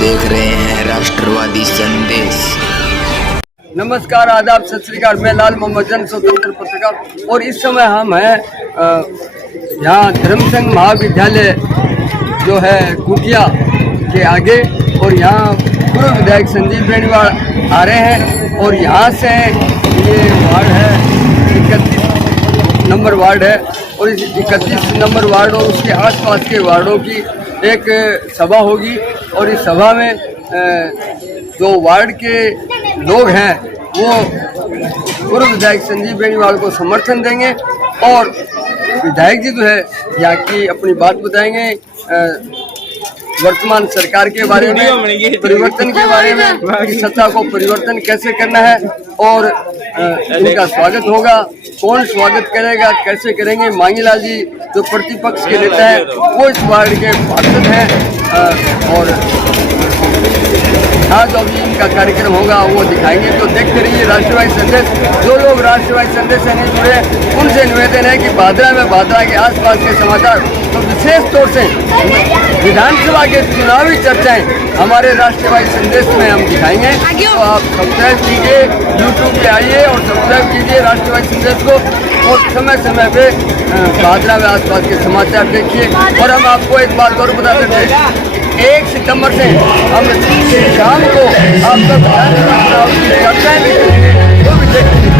देख रहे हैं राष्ट्रवादी संदेश। नमस्कार, आदाब, सत श्री अकाल। मैं लाल मोहम्मद जन स्वतंत्र पत्रकार और इस समय हम हैं यहाँ धर्मसंघ महाविद्यालय जो है कुटिया के आगे, और यहाँ पूर्व विधायक संजीव बेनीवाल आ रहे हैं। और यहाँ से ये वार्ड है 31 नंबर वार्ड है, और इस 31 नंबर वार्ड और उसके आसपास के वार्डों की एक सभा होगी। और इस सभा में जो वार्ड के लोग हैं वो पूर्व विधायक संजीव बेनीवाल को समर्थन देंगे, और विधायक जी जो है यहाँ की अपनी बात बताएंगे वर्तमान सरकार के बारे में, परिवर्तन के बारे में, कि सत्ता को परिवर्तन कैसे करना है, और इनका स्वागत होगा। कौन स्वागत करेगा, कैसे करेंगे? मांगीलाल जी जो प्रतिपक्ष के नेता हैं वो इस वार्ड के पार्षद हैं, और हाँ, जो अभी इनका कार्यक्रम होगा वो दिखाएंगे। तो देखते रहिए राष्ट्रवादी संदेश। जो लोग राष्ट्रवादी संदेश से नहीं जुड़े उनसे निवेदन है कि भादरा में, भादरा के आसपास के समाचार, तो विशेष तौर से विधानसभा के चुनावी चर्चाएं हमारे राष्ट्रवादी संदेश में हम दिखाएंगे। तो आप सब्सक्राइब कीजिए, यूट्यूब पे आइए और सब्सक्राइब कीजिए राष्ट्रवादी संदेश को, और समय समय पे भादरा में आसपास के समाचार देखिए। और हम आपको एक बात और बता देते हैं, 1 सितंबर से हम शाम को आपका विधानसभा चुनाव की चर्चाएं भी करेंगे, वो भी देखेंगे।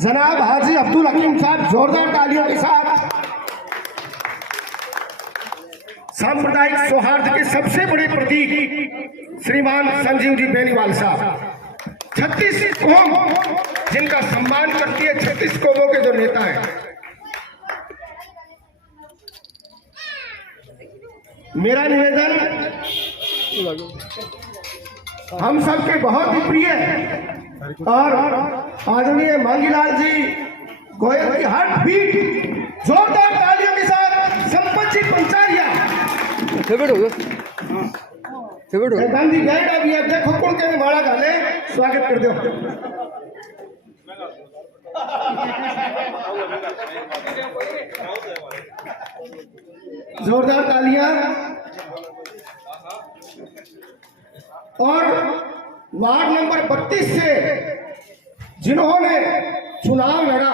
जनाब हाजी अब्दुल हकीम साहब जोरदार तालियों के साथ सांप्रदायिक सौहार्द के सबसे बड़े प्रतीक श्रीमान संजीव जी बेनीवाल साहब, 36 कौम जिनका सम्मान करती है, 36 कौमों के जो नेता हैं। मेरा निवेदन हम सबके बहुत ही प्रिय है और आदरणीय मांगीलाल जी गोयल की हार्ट बीट जोरदार तालियों के साथ संपत जी पंचारिया गांधी गाइड अभी अब देखो कौन के माड़ा गाले स्वागत कर दो। जोरदार तालियां। और वार्ड नंबर 32 से जिन्होंने चुनाव लड़ा,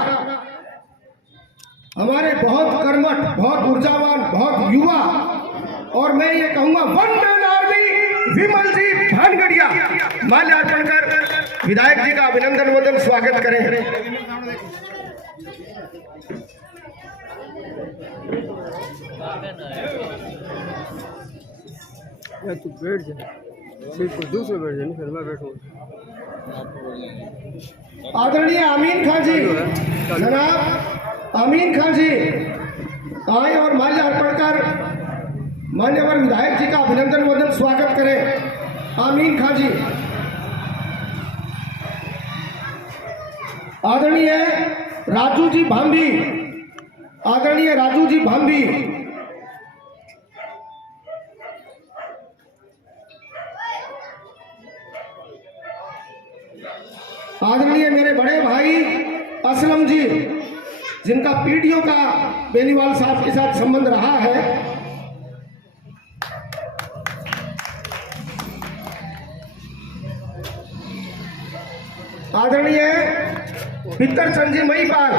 हमारे बहुत कर्मठ, बहुत ऊर्जावान, बहुत युवा, और मैं ये कहूंगा वन मैन आर्मी विमल जी भानगढ़िया, माल्यार्पण कर विधायक जी का अभिनंदन वंदन स्वागत करें। तू बैठ जा, सिर्फ दूसरे बैठ जाए, फिर मैं बैठूंगा। आदरणीय अमीन खान जी, जनाब अमीन खान जी आए और माल्यार्पण कर मान्यवर विधायक जी का अभिनंदन वंदन स्वागत करें। अमीन खान जी। आदरणीय राजू जी भांबी, आदरणीय राजू जी भांबी, आदरणीय मेरे बड़े भाई असलम जी, जिनका पीढ़ियों का बेनीवाल साहब के साथ संबंध रहा है। आदरणीय पितरचंद जी महिपाल,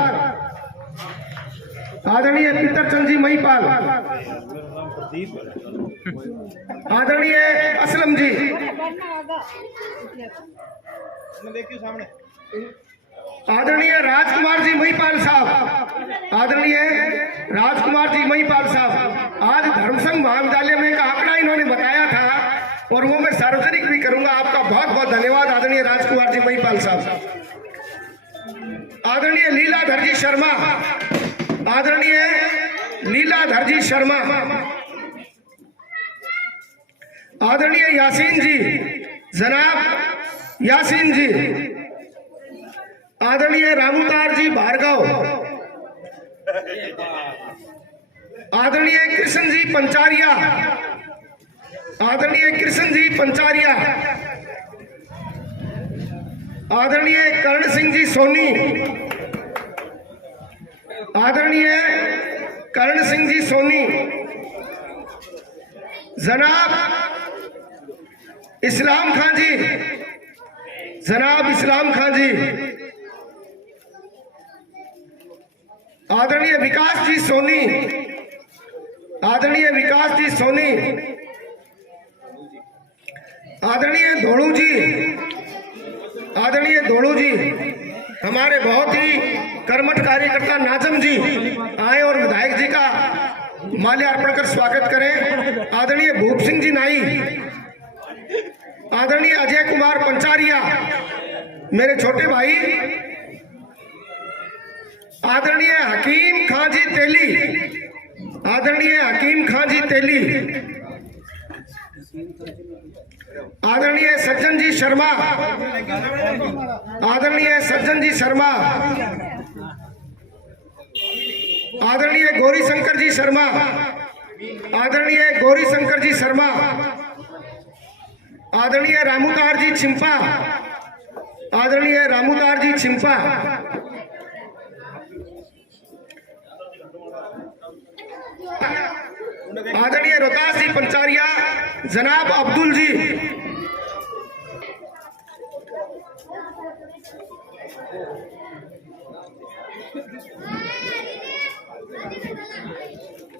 आदरणीय पितरचंद जी महिपाल, आदरणीय असलम जी, आदरणीय राजकुमार जी महिपाल साहब, आदरणीय राजकुमार जी महिपाल साहब, आज धर्मसंघ महाविद्यालय में एक आंकड़ा इन्होंने बताया था और वो मैं सार्वजनिक भी करूंगा। आपका बहुत बहुत धन्यवाद आदरणीय राजकुमार जी महिपाल साहब। आदरणीय लीलाधर जी शर्मा, आदरणीय लीलाधर जी शर्मा, आदरणीय यासीन जी, जनाब यासीन जी, आदरणीय रामूतार जी भार्गव, आदरणीय कृष्ण जी पंचारिया, आदरणीय कृष्ण जी पंचारिया, आदरणीय कर्ण सिंह जी सोनी, आदरणीय कर्ण सिंह जी सोनी, जनाब इस्लाम खान जी, जनाब इस्लाम खान जी, आदरणीय विकास जी सोनी, आदरणीय विकास जी सोनी, आदरणीय धोड़ू जी, आदरणीय धोड़ू जी, हमारे बहुत ही कर्मठ कार्यकर्ता नाजम जी आए और विधायक जी का माल्यार्पण कर स्वागत करें। आदरणीय भूप सिंह जी नाई, आदरणीय अजय कुमार पंचारिया, मेरे छोटे भाई, आदरणीय हकीम खान जी तेली, आदरणीय हकीम खान जी तेली, आदरणीय सज्जन जी शर्मा, आदरणीय सज्जन जी शर्मा, आदरणीय गौरी शंकर जी शर्मा, आदरणीय गौरी शंकर जी शर्मा, आदरणीय रामूतार जी छिंपा, आदरणीय रामूतार जी छिंपा, आदरणीय रोहतास जी पंचारिया, जनाब अब्दुल जी,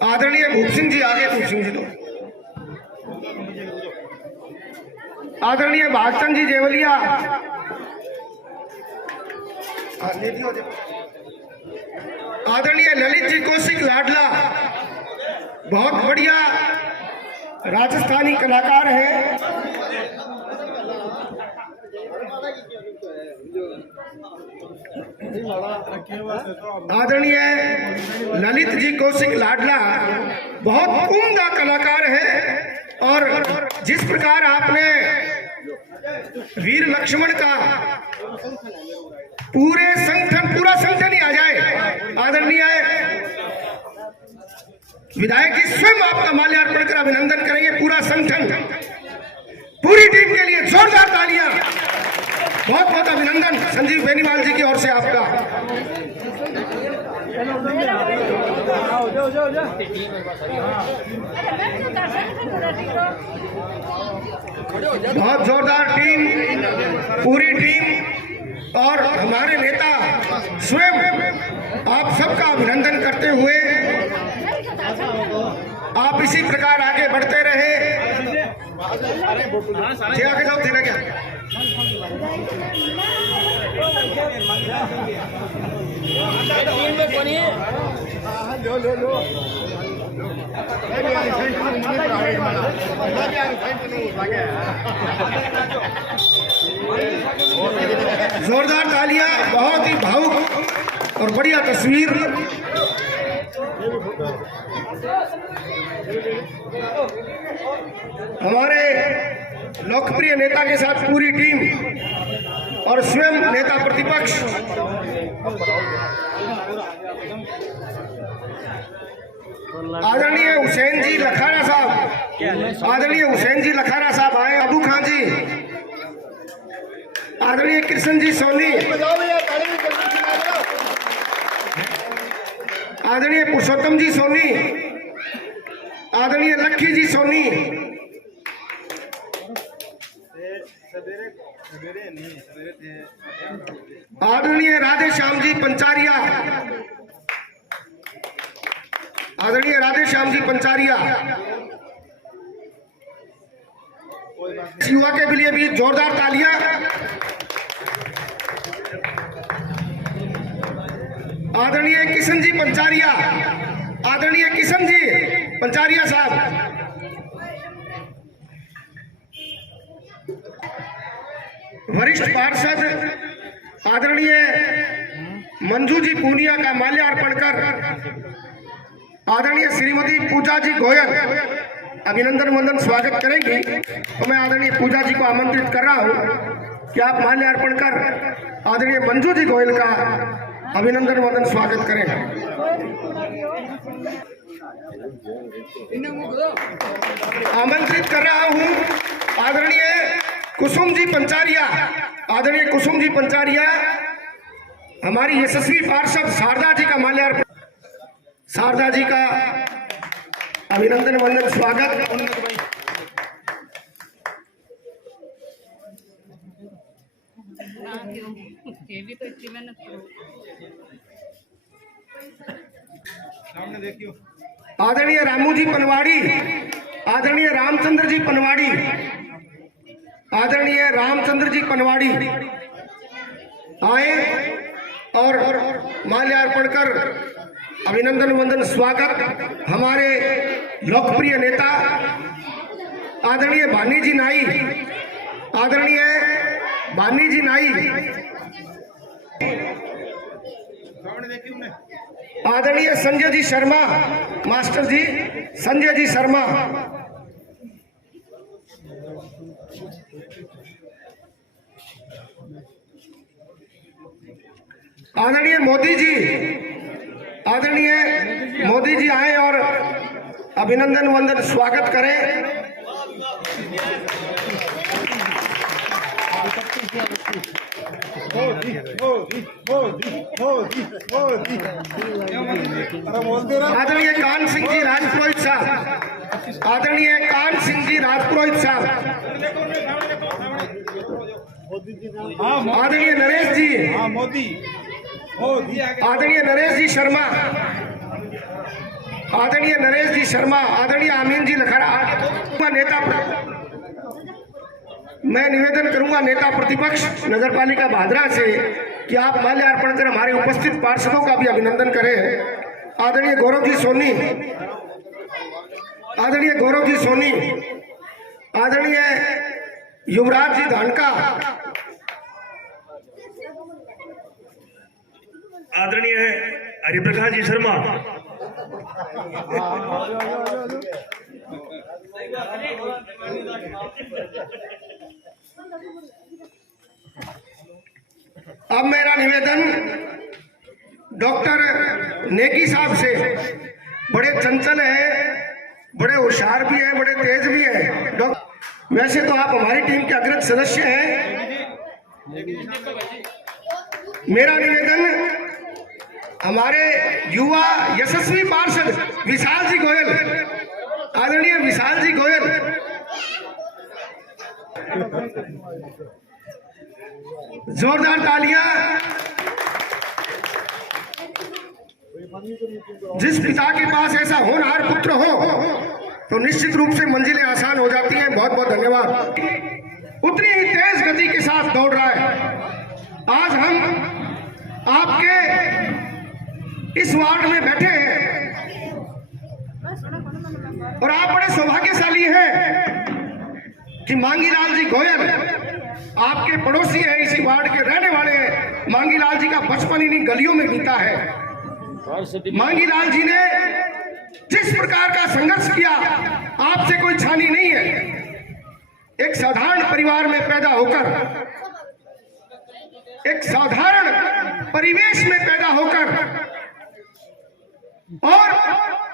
आदरणीय भूप सिंह जी, आगे भूप सिंह जी तो, आदरणीय भागचंद जी जेवलिया, आदरणीय ललित जी कौशिक लाडला, बहुत बढ़िया राजस्थानी कलाकार है। आदरणीय ललित जी कौशिक लाडला बहुत उम्दा कलाकार है और जिस प्रकार आपने वीर लक्ष्मण का पूरा संगठन ही आ जाए, आदरणीय विधायक जी स्वयं आपका माल्यार्पण कर अभिनंदन करेंगे। पूरा संगठन, पूरी टीम के लिए जोरदार तालियां, बहुत बहुत अभिनंदन संजीव बेनीवाल जी की ओर से आपका। बहुत जोरदार टीम, पूरी टीम और हमारे नेता स्वयं आप सबका अभिनंदन करते हुए आप इसी प्रकार आगे बढ़ते रहे। आगे जाओ, देना क्या जोरदार तालियां, बहुत ही भावुक और बढ़िया तस्वीर। हमारे लोकप्रिय नेता के साथ पूरी टीम और स्वयं नेता प्रतिपक्ष आदरणीय हुसैन जी लखारा साहब, आदरणीय हुसैन जी लखारा साहब आए। अबू खान जी, आदरणीय कृष्ण जी सोनी, आदरणीय पुरुषोत्तम जी सोनी, आदरणीय लक्की जी सोनी, आदरणीय राधे श्याम जी पंचारिया, आदरणीय राधे श्याम जी पंचारिया। युवा के लिए भी जोरदार तालियां। आदरणीय किशन जी पंचारिया, आदरणीय किशन जी पंचारिया साहब। वरिष्ठ पार्षद आदरणीय मंजू जी पूनिया का माल्यार्पण कर आदरणीय श्रीमती पूजा जी गोयल अभिनंदन वंदन स्वागत करेंगी। तो मैं आदरणीय पूजा जी को आमंत्रित कर रहा हूं कि आप माल्यार्पण कर आदरणीय मंजू जी गोयल का अभिनंदन वंदन स्वागत करें। आमंत्रित कर रहा हूं आदरणीय कुसुम जी पंचारिया, आदरणीय कुसुम जी पंचारिया हमारी यशस्वी पार्षद शारदा जी का माल्यार्पण, शारदा जी का अभिनंदन वंदन स्वागत। ये भी तो इतनी मेहनत करो। सामने देखियो। आदरणीय रामू जी पनवाड़ी, आदरणीय रामचंद्र जी पनवाड़ी, आदरणीय रामचंद्र जी पनवाड़ी आए और माल्यार्पण कर अभिनंदन वंदन स्वागत। हमारे लोकप्रिय नेता आदरणीय भानी जी नाई, आदरणीय भानी जी नाई, आदरणीय संजय जी शर्मा, मास्टर जी संजय जी शर्मा, आदरणीय मोदी जी, आदरणीय मोदी जी आए और अभिनंदन वंदन स्वागत करें। आदरणीय कान सिंह जी राजपुरोहित साहब, आदरणीय कान सिंह जी राजपुरोहित साहब, आदरणीय नरेश जी मोदी, आदरणीय नरेश जी शर्मा, आदरणीय नरेश जी शर्मा, आदरणीय अमीन जी लखड़ा। नेता मैं निवेदन करूंगा नेता प्रतिपक्ष नगर पालिका भादरा से कि आप माल्यार्पण कर हमारे उपस्थित पार्षदों का भी अभिनंदन करें। आदरणीय गौरव जी सोनी, आदरणीय गौरव जी सोनी, आदरणीय युवराज जी धानका, आदरणीय हरिप्रकाश जी शर्मा, अब मेरा निवेदन डॉक्टर नेगी साहब से, बड़े चंचल है, बड़े होशियार भी है, बड़े तेज भी है। वैसे तो आप हमारी टीम के अग्रज सदस्य हैं। मेरा निवेदन हमारे युवा यशस्वी पार्षद विशाल जी गोयल, आदरणीय विशाल जी गोयल, जोरदार तालियां। जिस पिता के पास ऐसा होनहार पुत्र हो तो निश्चित रूप से मंजिलें आसान हो जाती हैं। बहुत बहुत धन्यवाद। उतनी ही तेज गति के साथ दौड़ रहा है। आज हम आपके इस वार्ड में बैठे हैं और आप बड़े सौभाग्यशाली हैं कि मांगीलाल जी गोयल आपके पड़ोसी हैं, इसी वार्ड के रहने वाले हैं। मांगीलाल जी का बचपन इन्हीं गलियों में बीता है। मांगीलाल जी ने जिस प्रकार का संघर्ष किया, आपसे कोई छानी नहीं है। एक साधारण परिवार में पैदा होकर, एक साधारण परिवेश में पैदा होकर, और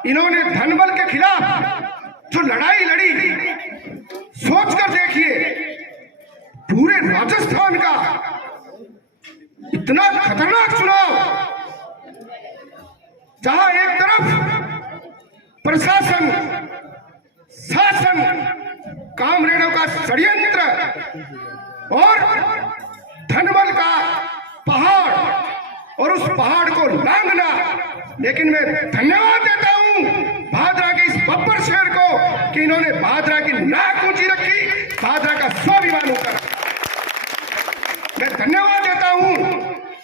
इन्होंने धनबल के खिलाफ जो लड़ाई लड़ी, सोचकर देखिए पूरे राजस्थान का प्रशासन, शासन, कामरेडों का षड्यंत्र और धनबल का पहाड़ और उस पहाड़ को लांघना। लेकिन मैं धन्यवाद देता हूं भादरा के इस बब्बर शहर को कि इन्होंने भादरा की नाक ऊंची रखी, भादरा का स्वाभिमान ऊपर। मैं धन्यवाद देता हूं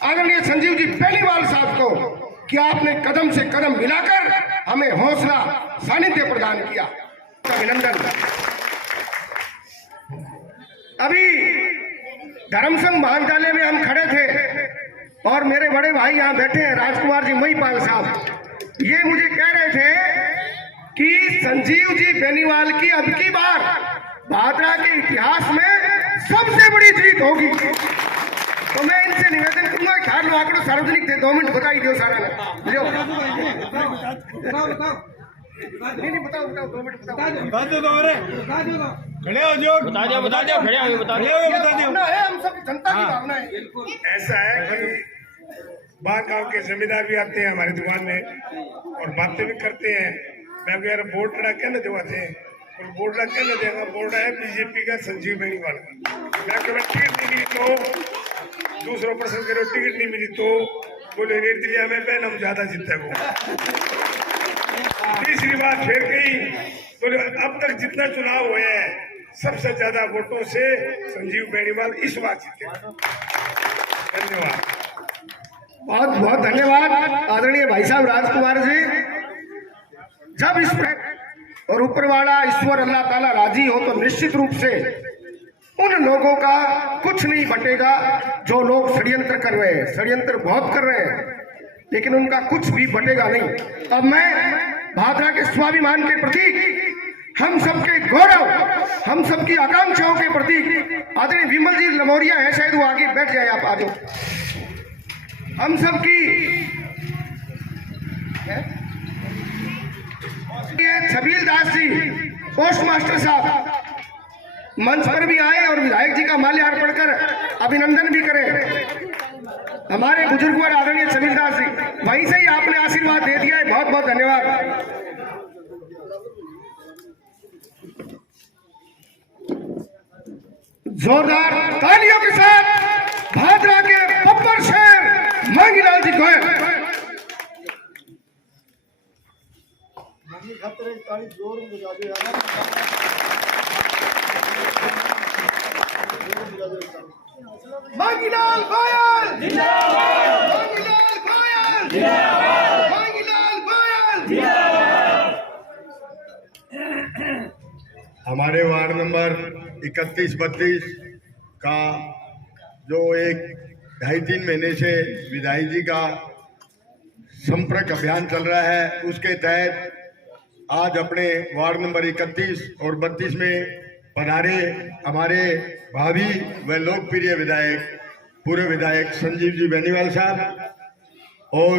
आदरणीय संजीव जी बेनीवाल साहब को कि आपने कदम से कदम मिलाकर हमें हौसला सानिध्य प्रदान किया। अभिनंदन। अभी धर्मसंघ महाविद्यालय में हम खड़े थे और मेरे बड़े भाई यहाँ बैठे हैं राजकुमार जी महिपाल साहब, ये मुझे कह रहे थे कि संजीव जी बेनीवाल की अब की बार भादरा के इतिहास में सबसे बड़ी जीत होगी। तो मैं इनसे निवेदन करूंगा, ख्याल लो आंकड़ो सार्वजनिक थे, 2 मिनट बता ही दो सारा ने। लो नहीं बताओ 2 मिनट बताओ। खड़े हो जो बता दिया खड़े हो बता दिया है, हम सब जनता की भावना है। ऐसा है कि बाहर गांव के जमींदार भी आते हैं हमारी दुकान में और बातें भी करते हैं। मैं यार बोर्ड लड़ा क्या न दिवाते हैं और बोर्ड लगा क्या न देगा, बोर्ड है बीजेपी का संजीव बेनीवाल का। मैं टिकट नहीं मिली तो दूसरा प्रश्न करो, टिकट नहीं मिली तो बोले निर्दलीय में बहन हम ज्यादा जीतते को। तीसरी बात फिर गई, बोले अब तक जितना चुनाव हुए हैं सबसे ज्यादा वोटों से संजीव बेनीवाल इस बार जीते। धन्यवाद, बहुत बहुत धन्यवाद आदरणीय भाई साहब राजकुमार जी। जब इस और ऊपर वाला ईश्वर अल्लाह ताला राजी हो तो निश्चित रूप से उन लोगों का कुछ नहीं बटेगा जो लोग षड्यंत्र कर रहे हैं। षड्यंत्र बहुत कर रहे हैं लेकिन उनका कुछ भी बटेगा नहीं। अब मैं भादरा के स्वाभिमान के प्रतीक, हम सबके गौरव, हम सबकी आकांक्षाओं के प्रतीक आदरणीय विमल जी लमोरिया है, शायद वो आगे बैठ जाए, आप आ जाओ। हम सबकी छबील दास जी पोस्ट मास्टर साहब मंच पर भी आए और विधायक जी का माल्यार्पण कर अभिनंदन भी करें। हमारे बुजुर्ग और आदरणीय छबील दास जी, वहीं से ही आपने आशीर्वाद दे दिया है, बहुत बहुत धन्यवाद। जोरदार तालियों के साथ भादरा के बब्बर शहर मांगीलाल जी गोयल। मांगीलाल गोयल जिंदाबाद, मांगीलाल गोयल जिंदाबाद, मांगीलाल गोयल जिंदाबाद। हमारे वार्ड नंबर 31-32 का जो एक 2.5-3 महीने से विधायक जी का संपर्क अभियान चल रहा है, उसके तहत आज अपने वार्ड नंबर 31 और 32 में पधारे हमारे भावी व लोकप्रिय विधायक, पूर्व विधायक संजीव जी बेनीवाल साहब और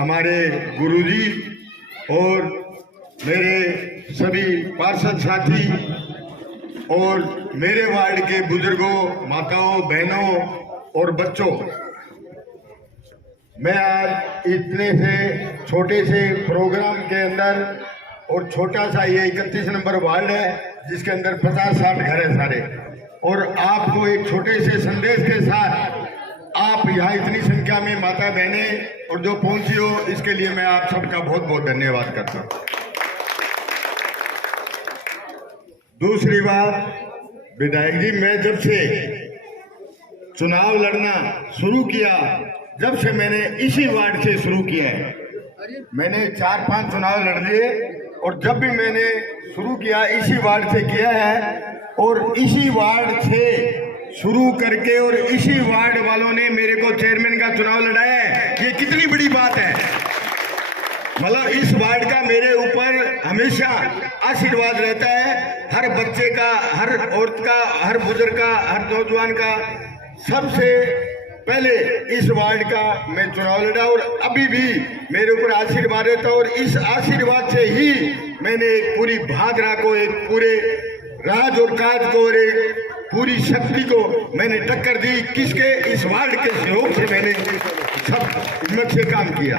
हमारे गुरुजी और मेरे सभी पार्षद साथी और मेरे वार्ड के बुजुर्गों, माताओं, बहनों और बच्चों, मैं आज इतने से छोटे से प्रोग्राम के अंदर और छोटा सा ये 31 नंबर वार्ड है जिसके अंदर 50-60 घर है सारे, और आपको एक छोटे से संदेश के साथ आप यहाँ इतनी संख्या में माता बहनें और जो पहुंची हो, इसके लिए मैं आप सबका बहुत बहुत धन्यवाद करता हूँ। दूसरी बात, विधायक जी, मैं जब से चुनाव लड़ना शुरू किया, जब से मैंने इसी वार्ड से शुरू किया है, मैंने 4-5 चुनाव लड़ लिए और जब भी मैंने शुरू किया इसी वार्ड से किया है और इसी वार्ड से शुरू करके और इसी वार्ड वालों ने मेरे को चेयरमैन का चुनाव लड़ाया है। ये कितनी बड़ी बात है। मतलब इस वार्ड का मेरे ऊपर हमेशा आशीर्वाद रहता है, हर बच्चे का, हर औरत का, हर बुजुर्ग का, हर नौजवान का, सबसे पहले इस वार्ड का मैं चुनाव लड़ा और अभी भी मेरे ऊपर आशीर्वाद रहता है और इस आशीर्वाद से ही मैंने एक पूरी भादरा को, एक पूरे राज और काज को और एक पूरी शक्ति को मैंने टक्कर दी। किसके? इस वार्ड के सहयोग से मैंने सब हिम्मत से काम किया।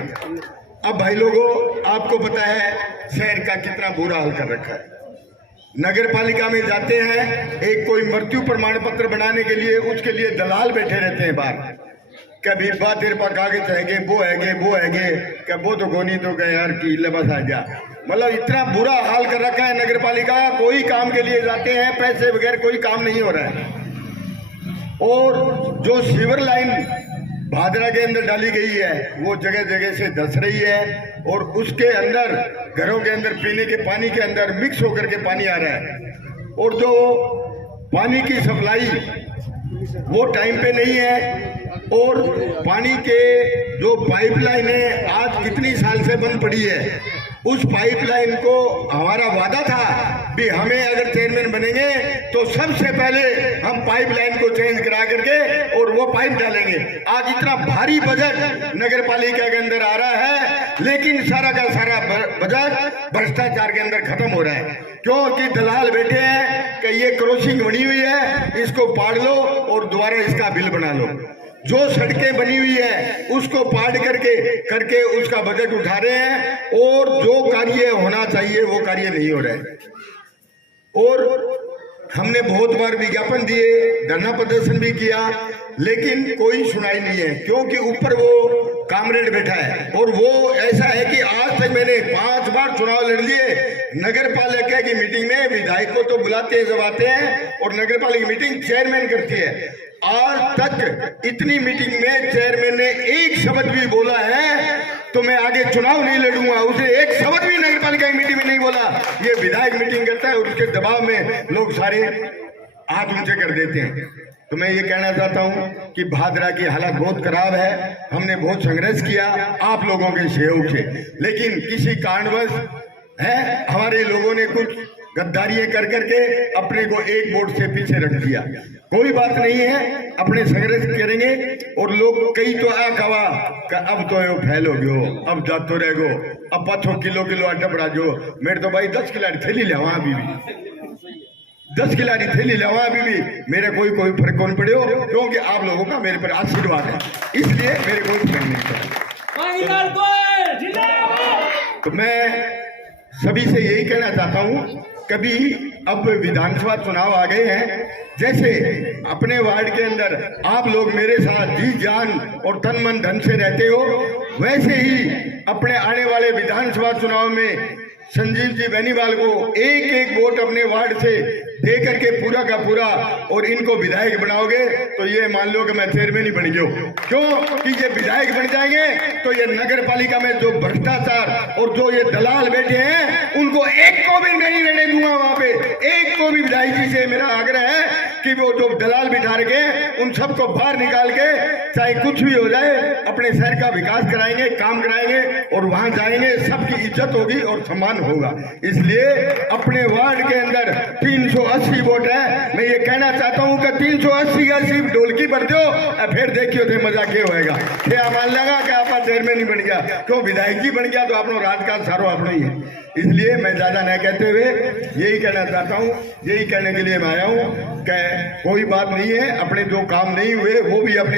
अब भाई लोगों, आपको पता है शहर का कितना बुरा हाल कर रखा है। नगर पालिका में जाते हैं, एक कोई मृत्यु प्रमाण पत्र बनाने के लिए उसके लिए दलाल बैठे रहते हैं बाहर। कभी बात तेरे पास कागज है, वो है क्या वो तो गोनी तो गए यार की बस आ जा। मतलब इतना बुरा हाल कर रखा है नगर पालिका। कोई काम के लिए जाते हैं, पैसे बगैर कोई काम नहीं हो रहा है। और जो सीवर लाइन भादरा के अंदर डाली गई है वो जगह जगह से धंस रही है और उसके अंदर घरों के अंदर पीने के पानी के अंदर मिक्स होकर के पानी आ रहा है। और जो पानी की सप्लाई वो टाइम पे नहीं है और पानी के जो पाइपलाइन है आज कितनी साल से बंद पड़ी है। उस पाइपलाइन को हमारा वादा था भी हमें अगर चेयरमैन बनेंगे तो सबसे पहले हम पाइपलाइन को चेंज करा करके और वो पाइप डालेंगे। आज इतना भारी बजट नगर पालिका के अंदर आ रहा है लेकिन सारा का सारा बजट भ्रष्टाचार के अंदर खत्म हो रहा है, क्योंकि दलाल बैठे हैं कि ये क्रॉसिंग बनी हुई है इसको पाड़ लो और दोबारा इसका बिल बना लो। जो सड़कें बनी हुई है उसको पाड़ करके उसका बजट उठा रहे हैं और जो कार्य होना चाहिए वो कार्य नहीं हो रहा है। और हमने बहुत बार विज्ञापन दिए, धरना प्रदर्शन भी किया, लेकिन कोई सुनाई नहीं है, क्योंकि ऊपर वो कामरेड बैठा है। और वो ऐसा है कि आज तक मैंने 5 बार चुनाव लड़ लिए। नगर पालिका की मीटिंग में विधायक को तो बुलाते हैं जब आते हैं और नगर पालिका मीटिंग चेयरमैन करती है। आज तक इतनी मीटिंग में चेयरमैन ने एक शब्द भी बोला है तो मैं आगे चुनाव नहीं लड़ूंगा, उसने एक शब्द भी नगर पालिका की मीटिंग में नहीं बोला। ये विधायक मीटिंग करता है और उसके दबाव में लोग सारे हाथ ऊंचे कर देते हैं। तो मैं ये कहना चाहता हूं कि भादरा की हालत बहुत खराब है। हमने बहुत संघर्ष किया आप लोगों के सहयोग से, लेकिन किसी कारणवश है हमारे लोगों ने कुछ गद्दारियां कर करके अपने को एक वोट से पीछे रख दिया। कोई बात नहीं है, अपने संघर्ष करेंगे। और लोग कई तो आखवा अब तो फैल हो गयो, अब जातो रह गो, अब पाथो किलो आटा बड़ा जो मेरे तो भाई 10 किलो थैली लिया अभी भी 10 किलो थैली लिया अभी भी मेरे कोई फर्क कौन पड़े हो, क्योंकि आप लोगों का मेरे पर आशीर्वाद है, इसलिए मेरे कोई फर्क नहीं पड़ा। तो मैं सभी से यही कहना चाहता हूं, कभी अब विधानसभा चुनाव आ गए हैं, जैसे अपने वार्ड के अंदर आप लोग मेरे साथ जी जान और तन मन धन से रहते हो, वैसे ही अपने आने वाले विधानसभा चुनाव में संजीव जी बेनीवाल को एक वोट अपने वार्ड से दे करके पूरा का पूरा और इनको विधायक बनाओगे तो ये मान लो कि मैं चेयरमैन ही बन गया। क्यों कि ये विधायक बन जाएंगे तो ये नगर पालिका में जो भ्रष्टाचार और जो ये दलाल बैठे हैं उनको एक को भी नहीं रहने दूंगा। वहां पे एक को भी विधायक जी से मेरा आग्रह है कि वो जो दलाल बिठा रखे उन सबको बाहर निकाल के चाहे कुछ भी हो जाए अपने शहर का विकास कराएंगे, काम कराएंगे और वहां जाएंगे, सबकी इज्जत होगी और सम्मान होगा। इसलिए अपने वार्ड के अंदर 380 वोट है। मैं ये कहना चाहता हूं कि 380 ढोलकी भर दो फिर देखियो थे मजा क्या होएगा। मान लगा कि आप चेयरमैन ही बन गया, क्यों विधायक जी बन गया तो अपना राजकाज सारो अपना ही है। इसलिए मैं ज्यादा न कहते हुए यही कहना चाहता हूं, यही कहने के लिए मैं आया हूं कि कोई बात नहीं है, अपने जो काम नहीं हुए वो भी अपने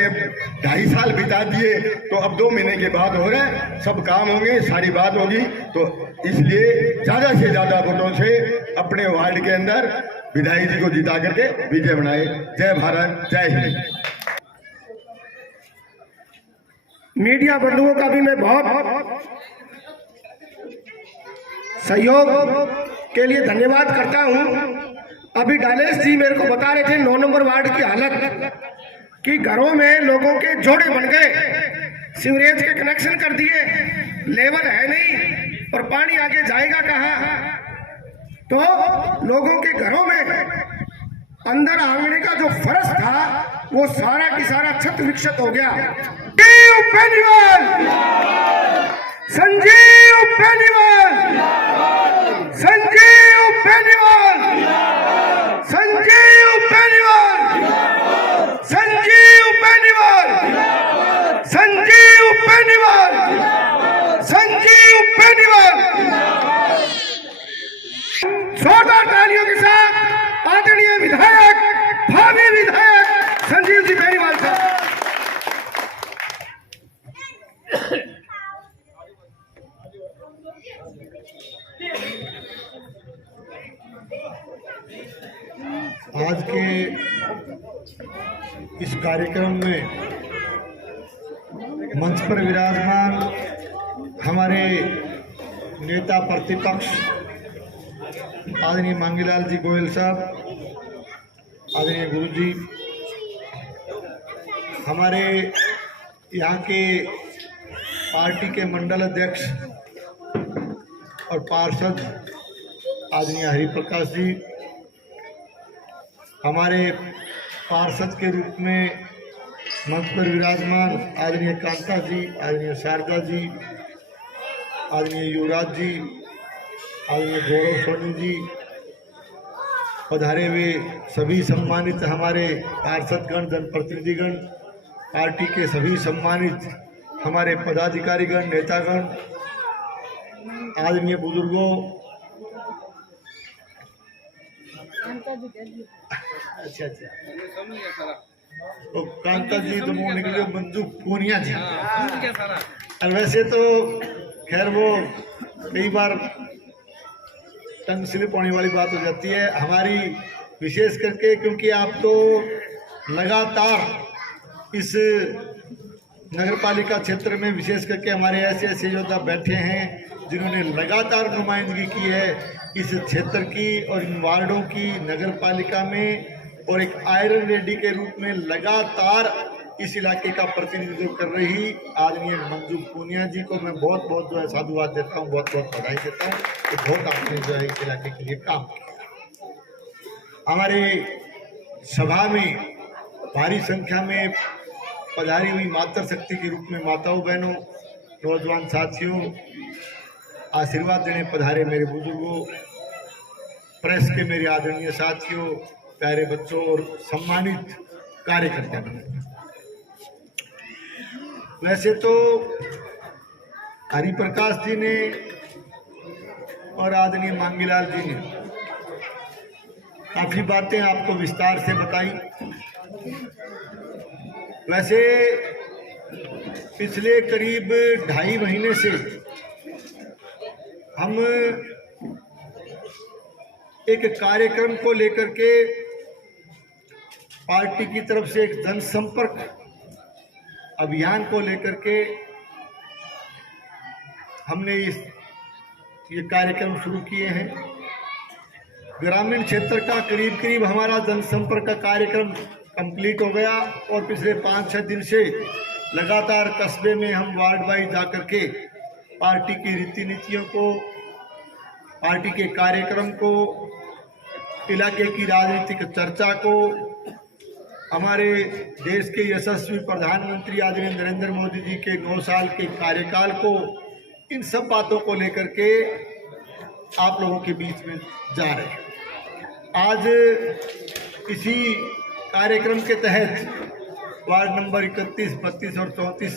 2.5 साल बिता दिए तो अब 2 महीने के बाद हो रहे हैं, सब काम होंगे, सारी बात होगी। तो इसलिए ज्यादा से ज्यादा वोटों से अपने वार्ड के अंदर विधायक जी को जिता करके विजय बनाए। जय भारत, जय हिंद। मीडिया बंधुओं का भी मैं बहुत सहयोग के लिए धन्यवाद करता हूं। अभी डालेश जी मेरे को बता रहे थे 9 नंबर वार्ड की हालत कि घरों में लोगों के जोड़े बन गए, सीवरेज के कनेक्शन कर दिए, लेवल है नहीं और पानी आगे जाएगा कहाँ। तो लोगों के घरों में अंदर आंगने का जो फर्श था वो सारा की सारा छत विक्षत हो गया। संजीव बेनीवाल, संजीव बेनीवाल, संजीव बेनीवाल, संजीव बेनीवाल, संजीव बेनीवाल, संजीव बेनीवाल। जोरदार तालियों के साथ आदरणीय विधायक, भावी विधायक संजीव जी बेनीवाल साहब। आज के इस कार्यक्रम में मंच पर विराजमान हमारे नेता प्रतिपक्ष आदरणीय मांगीलाल जी गोयल साहब, आदरणीय गुरु जी, हमारे यहाँ के पार्टी के मंडल अध्यक्ष और पार्षद आदरणीय हरिप्रकाश जी, हमारे पार्षद के रूप में मंच पर विराजमान आदरणीय कांता जी, आदरणीय शारदा जी, आदरणीय युवराज जी, आदरणीय गौरव सोनी जी, पधारे हुए सभी सम्मानित हमारे पार्षदगण, जनप्रतिनिधिगण, पार्टी के सभी सम्मानित हमारे पदाधिकारीगण, नेतागण, आदरणीय बुजुर्गों, अच्छा तो कांता जी तो मुँह निकले, मंजू पूनिया जी। और वैसे तो खैर वो कई बार टंग स्लिप होने वाली बात हो जाती है हमारी, विशेष करके क्योंकि आप तो लगातार इस नगरपालिका क्षेत्र में विशेष करके हमारे ऐसे ऐसे योद्धा बैठे हैं जिन्होंने लगातार नुमाइंदगी की है इस क्षेत्र की और इन वार्डों की नगरपालिका में, और एक आयरन लेडी के रूप में लगातार इस इलाके का प्रतिनिधित्व कर रही आदरणीय मंजू पूनिया जी को मैं बहुत बहुत जो है साधुवाद देता हूँ, बहुत बहुत बधाई देता हूँ कि बहुत आपने जो है इस इलाके के लिए काम किया। हमारे सभा में भारी संख्या में पधारी हुई मातृशक्ति के रूप में माताओं, बहनों, नौजवान साथियों, आशीर्वाद देने पधारे मेरे बुजुर्गों, प्रेस के मेरे आदरणीय साथियों, प्यारे बच्चों और सम्मानित कार्यकर्ता। वैसे तो हरिप्रकाश जी ने और आदरणीय मांगीलाल जी ने काफी बातें आपको विस्तार से बताई। वैसे पिछले करीब 2.5 महीने से हम एक कार्यक्रम को लेकर के पार्टी की तरफ से एक जनसंपर्क अभियान को लेकर के हमने ये कार्यक्रम शुरू किए हैं। ग्रामीण क्षेत्र का करीब करीब हमारा जनसंपर्क का कार्यक्रम कंप्लीट हो गया और पिछले 5-6 दिन से लगातार कस्बे में हम वार्ड वाइज जाकर के पार्टी की रीति नीतियों को, पार्टी के कार्यक्रम को, इलाके की राजनीतिक चर्चा को, हमारे देश के यशस्वी प्रधानमंत्री आदरणीय नरेंद्र मोदी जी के 9 साल के कार्यकाल को, इन सब बातों को लेकर के आप लोगों के बीच में जा रहे हैं। आज इसी कार्यक्रम के तहत वार्ड नंबर 31, 32 और 34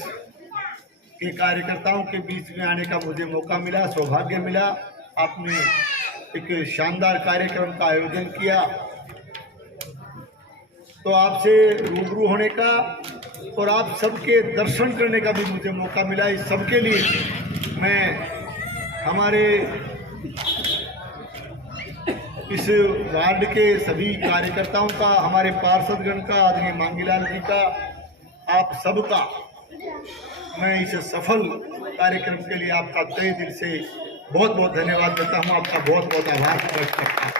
के कार्यकर्ताओं के बीच में आने का मुझे मौका मिला, सौभाग्य मिला। आपने एक शानदार कार्यक्रम का आयोजन किया, तो आपसे रूबरू होने का और आप सबके दर्शन करने का भी मुझे मौका मिला। इस सबके लिए मैं हमारे इस वार्ड के सभी कार्यकर्ताओं का, हमारे पार्षदगण का, आदरणीय मांगीलाल जी का, आप सबका मैं इस सफल कार्यक्रम के लिए आपका तहे दिल से बहुत बहुत धन्यवाद देता हूं, आपका बहुत बहुत आभार प्रकट करता हूं।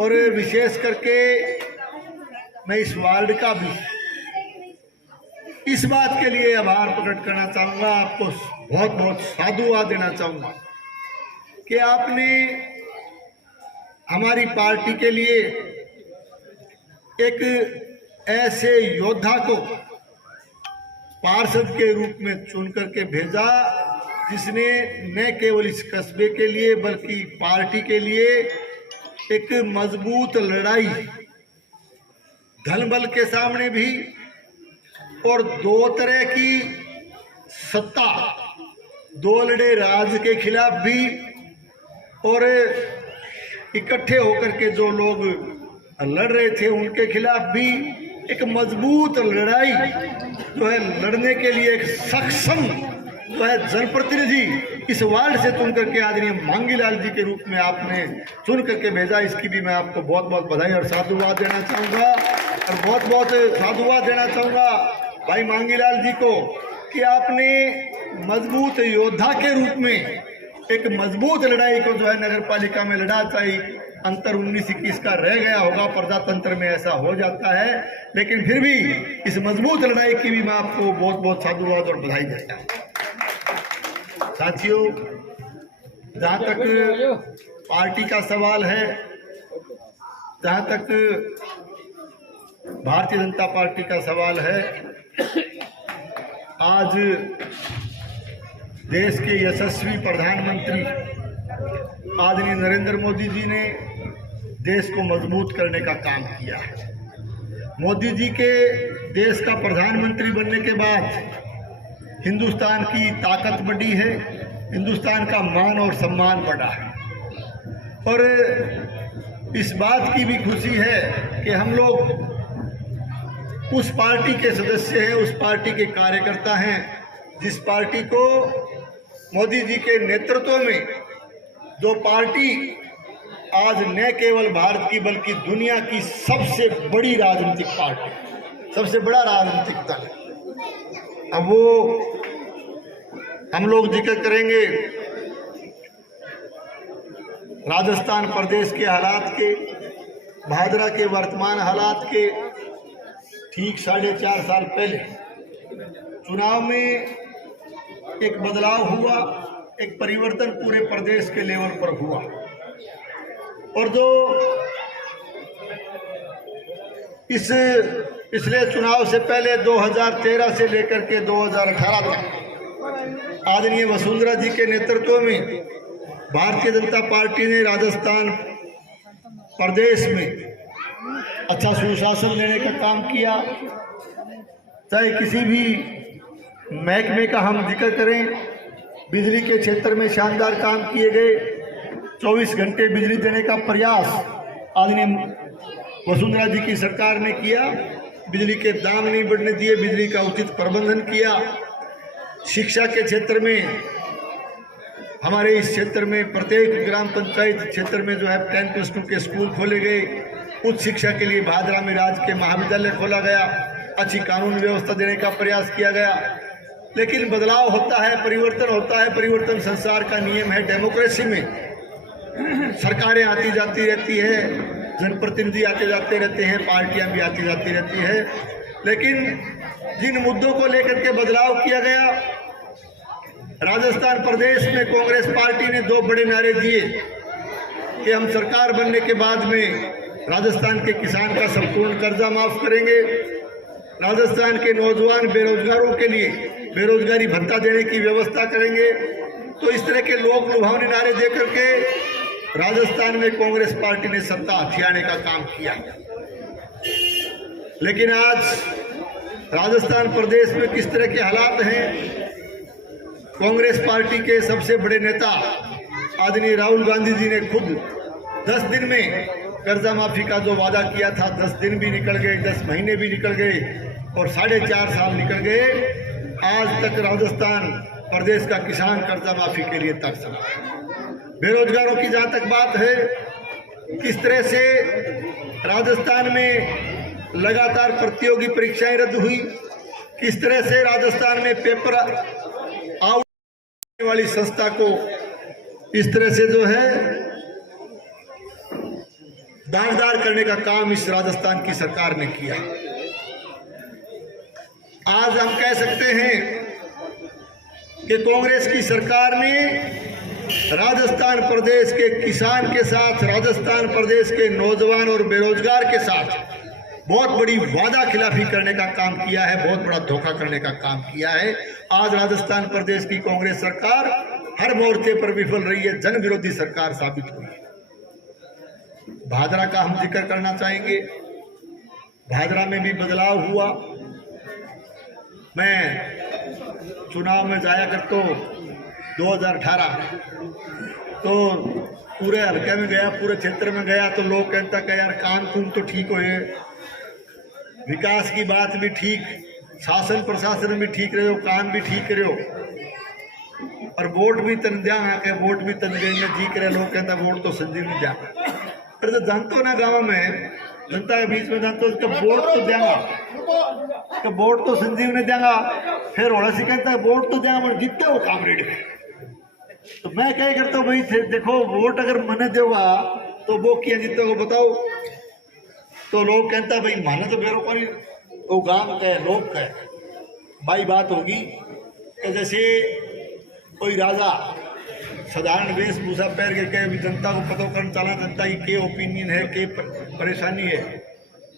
और विशेष करके मैं इस वार्ड का भी इस बात के लिए आभार प्रकट करना चाहूँगा, आपको बहुत बहुत साधुवाद देना चाहूँगा कि आपने हमारी पार्टी के लिए एक ऐसे योद्धा को पार्षद के रूप में चुन करके भेजा जिसने न केवल इस कस्बे के लिए बल्कि पार्टी के लिए एक मजबूत लड़ाई धन बल के सामने भी और 2 तरह की सत्ता, 2 लड़े राज के खिलाफ भी और इकट्ठे होकर के जो लोग लड़ रहे थे उनके खिलाफ भी एक मजबूत लड़ाई जो है लड़ने के लिए एक सक्षम जो है जनप्रतिनिधि इस वार्ड से चुन करके आदरणीय मांगीलाल जी के रूप में आपने चुन करके भेजा, इसकी भी मैं आपको बहुत बहुत बधाई और साधुवाद देना चाहूँगा। और बहुत बहुत साधुवाद देना चाहूँगा भाई मांगीलाल जी को कि आपने मजबूत योद्धा के रूप में एक मजबूत लड़ाई को जो है नगर पालिका में लड़ा। चाहे अंतर 19-21 का रह गया होगा, प्रजातंत्र में ऐसा हो जाता है, लेकिन फिर भी इस मजबूत लड़ाई की भी मैं आपको बहुत बहुत साधुवाद और बधाई देता हूँ। साथियों, जहाँ तक पार्टी का सवाल है, जहाँ तक भारतीय जनता पार्टी का सवाल है, आज देश के यशस्वी प्रधानमंत्री आदरणीय नरेंद्र मोदी जी ने देश को मजबूत करने का काम किया है। मोदी जी के देश का प्रधानमंत्री बनने के बाद हिंदुस्तान की ताकत बढ़ी है, हिंदुस्तान का मान और सम्मान बढ़ा है। और इस बात की भी खुशी है कि हम लोग उस पार्टी के सदस्य हैं, उस पार्टी के कार्यकर्ता हैं जिस पार्टी को मोदी जी के नेतृत्व में, जो पार्टी आज न केवल भारत की बल्कि दुनिया की सबसे बड़ी राजनीतिक पार्टी, सबसे बड़ा राजनीतिक दल। अब वो हम लोग जिक्र करेंगे राजस्थान प्रदेश के हालात के, भादरा के वर्तमान हालात के। ठीक 4.5 साल पहले चुनाव में एक बदलाव हुआ, एक परिवर्तन पूरे प्रदेश के लेवल पर हुआ। और जो इस पिछले चुनाव से पहले 2013 से लेकर के 2018 तक आदरणीय वसुंधरा जी के नेतृत्व में भारतीय जनता पार्टी ने राजस्थान प्रदेश में अच्छा सुशासन देने का काम किया। चाहे किसी भी महकमे का हम जिक्र करें, बिजली के क्षेत्र में शानदार काम किए गए। 24 घंटे बिजली देने का प्रयास आदरणीय वसुंधरा जी की सरकार ने किया। बिजली के दाम नहीं बढ़ने दिए, बिजली का उचित प्रबंधन किया। शिक्षा के क्षेत्र में हमारे इस क्षेत्र में प्रत्येक ग्राम पंचायत क्षेत्र में जो है 10+2 के स्कूल खोले गए। उच्च शिक्षा के लिए भादरा में राजकीय महाविद्यालय खोला गया। अच्छी कानून व्यवस्था देने का प्रयास किया गया। लेकिन बदलाव होता है, परिवर्तन होता है, परिवर्तन संसार का नियम है। डेमोक्रेसी में सरकारें आती जाती रहती है, जनप्रतिनिधि आते जाते रहते हैं, पार्टियां भी आती जाती रहती है। लेकिन जिन मुद्दों को लेकर के बदलाव किया गया, राजस्थान प्रदेश में कांग्रेस पार्टी ने 2 बड़े नारे दिए कि हम सरकार बनने के बाद में राजस्थान के किसान का संपूर्ण कर्जा माफ करेंगे, राजस्थान के नौजवान बेरोजगारों के लिए बेरोजगारी भत्ता देने की व्यवस्था करेंगे। तो इस तरह के लोक लुभावने नारे देकर के राजस्थान में कांग्रेस पार्टी ने सत्ता हथियाने का काम किया। लेकिन आज राजस्थान प्रदेश में किस तरह के हालात हैं? कांग्रेस पार्टी के सबसे बड़े नेता आदरणीय राहुल गांधी जी ने खुद 10 दिन में कर्जा माफी का जो वादा किया था, 10 दिन भी निकल गए, 10 महीने भी निकल गए और 4.5 साल निकल गए। आज तक राजस्थान प्रदेश का किसान कर्जा माफी के लिए तरस रहा है। बेरोजगारों की जहाँ तक बात है, किस तरह से राजस्थान में लगातार प्रतियोगी परीक्षाएं रद्द हुई, किस तरह से राजस्थान में पेपर आउट वाली संस्था को इस तरह से जो है दागदार करने का काम इस राजस्थान की सरकार ने किया। आज हम कह सकते हैं कि कांग्रेस की सरकार ने राजस्थान प्रदेश के किसान के साथ, राजस्थान प्रदेश के नौजवान और बेरोजगार के साथ बहुत बड़ी वादा खिलाफी करने का काम किया है, बहुत बड़ा धोखा करने का काम किया है। आज राजस्थान प्रदेश की कांग्रेस सरकार हर मोर्चे पर विफल रही है, जन विरोधी सरकार साबित हुई है। भादरा का हम जिक्र करना चाहेंगे। भादरा में भी बदलाव हुआ। मैं चुनाव में जाया करता हूँ 2018, तो पूरे हल्के में गया, पूरे क्षेत्र में गया, तो लोग कहता कि यार काम कुम तो ठीक हो, विकास की बात भी ठीक, शासन प्रशासन भी ठीक रहे हो, काम भी ठीक रहे हो। और वोट भी तन दिया के वोट भी तन देंगे जी करे लोग कहता वोट तो संजीव ने दिया। पर तो जानते हो ना गाँव में जनता के बीच में जानते हो उसका वोट तो देगा, तो वोट तो संजीव ने देगा। फिर होना सी कहता है वोट तो देगा पर जीतते हो कामरेड में। तो मैं क्या करता हूँ भाई देखो वोट अगर मने देगा तो वो क्या जीते हो बताओ। तो लोग कहता भाई माने तो बेरो कोई वो गांव का लोग का भाई बात होगी कि जैसे कोई राजा साधारण वेशभूषा पहन के कहे भी जनता को पता करना चाहना जनता की क्या ओपिनियन है क्या परेशानी है।